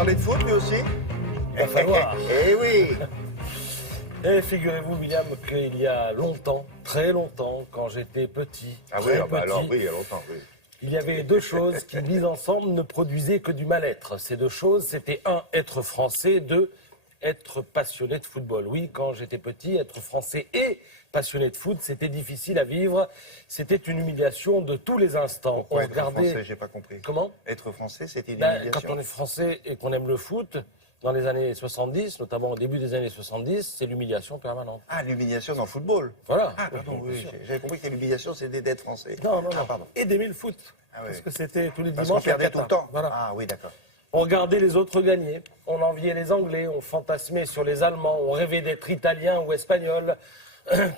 parler de foot lui aussi? Il va falloir. Eh oui. Et figurez-vous, William, qu'il y a longtemps, très longtemps, quand j'étais petit, Ah oui, très ah bah petit, alors oui, il y a longtemps, oui. il y avait deux choses qui, mises ensemble, ne produisaient que du mal-être. Ces deux choses, c'était un, être français, deux, être passionné de football. Oui, quand j'étais petit, être français et passionné de foot, c'était difficile à vivre. C'était une humiliation de tous les instants. Pourquoi être français, j'ai pas compris. Comment? Être français, c'était une Ben, humiliation. quand on est français et qu'on aime le foot, dans les années 70, notamment au début des années 70, c'est l'humiliation permanente. Ah, l'humiliation dans le football. Voilà. Ah, pardon, Bien oui, sûr. j'avais compris que l'humiliation, c'était d'être français. Non, non, Ah, non. pardon. Et d'aimer le foot. Ah oui. Parce que c'était tous les Parce dimanches. qu'on perdait à tout le Qatar. temps. Voilà. Ah oui, d'accord. On regardait les autres gagner, on enviait les Anglais, on fantasmait sur les Allemands, on rêvait d'être Italien ou Espagnol.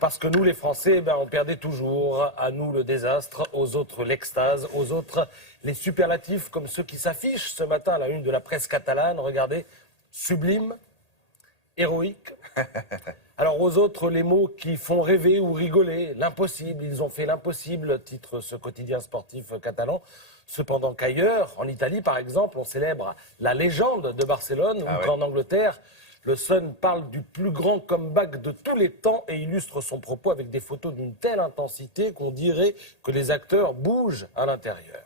Parce que nous, les Français, ben, on perdait toujours. À nous, le désastre. Aux autres, l'extase. Aux autres, les superlatifs, comme ceux qui s'affichent ce matin à la une de la presse catalane. Regardez, sublime, héroïque. Alors aux autres, les mots qui font rêver ou rigoler. L'impossible, ils ont fait l'impossible, titre ce quotidien sportif catalan. Cependant qu'ailleurs, en Italie par exemple, on célèbre la légende de Barcelone, ou qu'en Angleterre, le Sun parle du plus grand comeback de tous les temps et illustre son propos avec des photos d'une telle intensité qu'on dirait que les acteurs bougent à l'intérieur.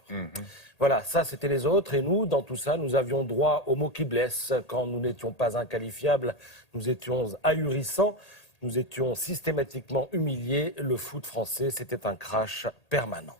Voilà, ça c'était les autres et nous, dans tout ça, nous avions droit aux mots qui blessent. Quand nous n'étions pas inqualifiables, nous étions ahurissants, nous étions systématiquement humiliés. Le foot français, c'était un crash permanent.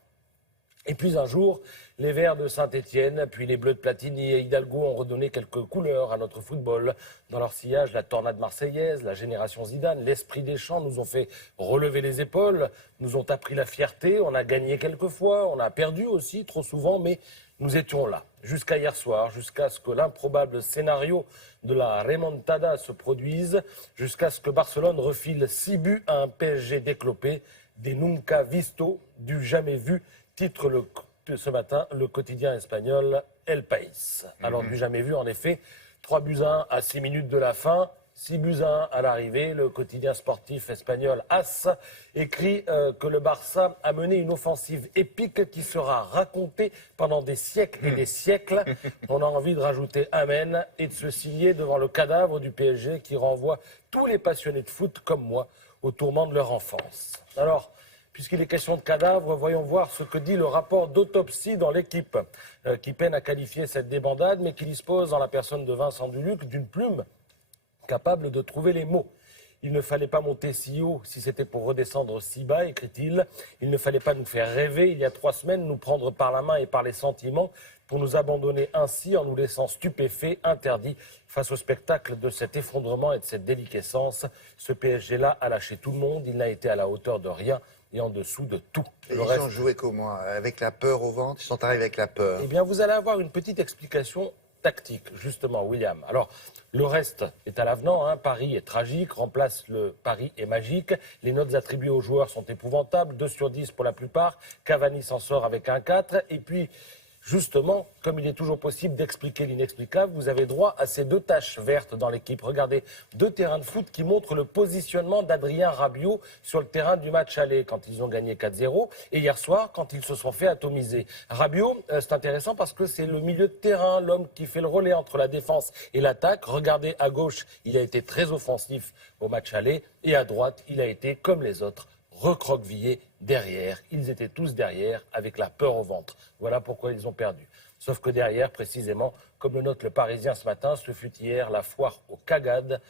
Et puis un jour, les Verts de Saint-Étienne, puis les Bleus de Platini et Hidalgo ont redonné quelques couleurs à notre football. Dans leur sillage, la tornade marseillaise, la génération Zidane, l'esprit des champs nous ont fait relever les épaules, nous ont appris la fierté, on a gagné quelques fois, on a perdu aussi trop souvent, mais nous étions là. Jusqu'à hier soir, jusqu'à ce que l'improbable scénario de la remontada se produise, jusqu'à ce que Barcelone refile 6 buts à un PSG déclopé, des nunca visto, du jamais vu, titre ce matin le quotidien espagnol El País. Alors du jamais vu, en effet, 3-1 à 6 minutes de la fin, 6-1 à l'arrivée. Le quotidien sportif espagnol AS écrit que le Barça a mené une offensive épique qui sera racontée pendant des siècles et des siècles. On a envie de rajouter Amen et de se signer devant le cadavre du PSG qui renvoie tous les passionnés de foot comme moi au tourment de leur enfance. Alors, puisqu'il est question de cadavres, voyons voir ce que dit le rapport d'autopsie dans l'équipe, qui peine à qualifier cette débandade, mais qui dispose, en la personne de Vincent Duluc, d'une plume capable de trouver les mots. Il ne fallait pas monter si haut si c'était pour redescendre si bas, écrit-il. Il ne fallait pas nous faire rêver il y a 3 semaines, nous prendre par la main et par les sentiments, pour nous abandonner ainsi en nous laissant stupéfaits, interdits, face au spectacle de cet effondrement et de cette déliquescence. Ce PSG-là a lâché tout le monde, il n'a été à la hauteur de rien et en dessous de tout. Et ils ont joué comment? Avec la peur au ventre? Ils sont arrivés avec la peur? Eh bien, vous allez avoir une petite explication tactique, justement, William. Alors, le reste est à l'avenant, hein. Paris est tragique, remplace le Paris est magique. Les notes attribuées aux joueurs sont épouvantables, 2 sur 10 pour la plupart. Cavani s'en sort avec un 4. Et puis, justement, comme il est toujours possible d'expliquer l'inexplicable, vous avez droit à ces 2 taches vertes dans l'équipe. Regardez, 2 terrains de foot qui montrent le positionnement d'Adrien Rabiot sur le terrain du match aller quand ils ont gagné 4-0 et hier soir quand ils se sont fait atomiser. Rabiot, c'est intéressant parce que c'est le milieu de terrain, l'homme qui fait le relais entre la défense et l'attaque. Regardez, à gauche, il a été très offensif au match aller et à droite, il a été, comme les autres, recroquevillés derrière. Ils étaient tous derrière avec la peur au ventre. Voilà pourquoi ils ont perdu. Sauf que derrière, précisément, comme le note le Parisien ce matin, ce fut hier la foire aux cagades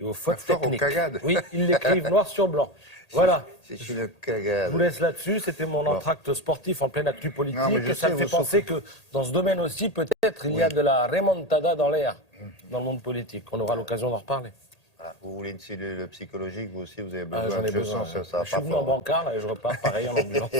et aux fautes techniques. Aux cagades. Oui, ils l'écrivent noir sur blanc. Voilà. C'est une cagade. Je vous laisse là-dessus. C'était mon entracte sportif en pleine actu politique. Non, mais je et ça sais, me fait vous penser que dans ce domaine aussi, peut-être, il y a de la remontada dans l'air, dans le monde politique. On aura l'occasion d'en reparler. Vous voulez une cellule psychologique, vous aussi, vous avez Ah, besoin. j'en ai besoin. Ça va Je suis pas venu en fort. bancard là, et je repars pareil en ambulance.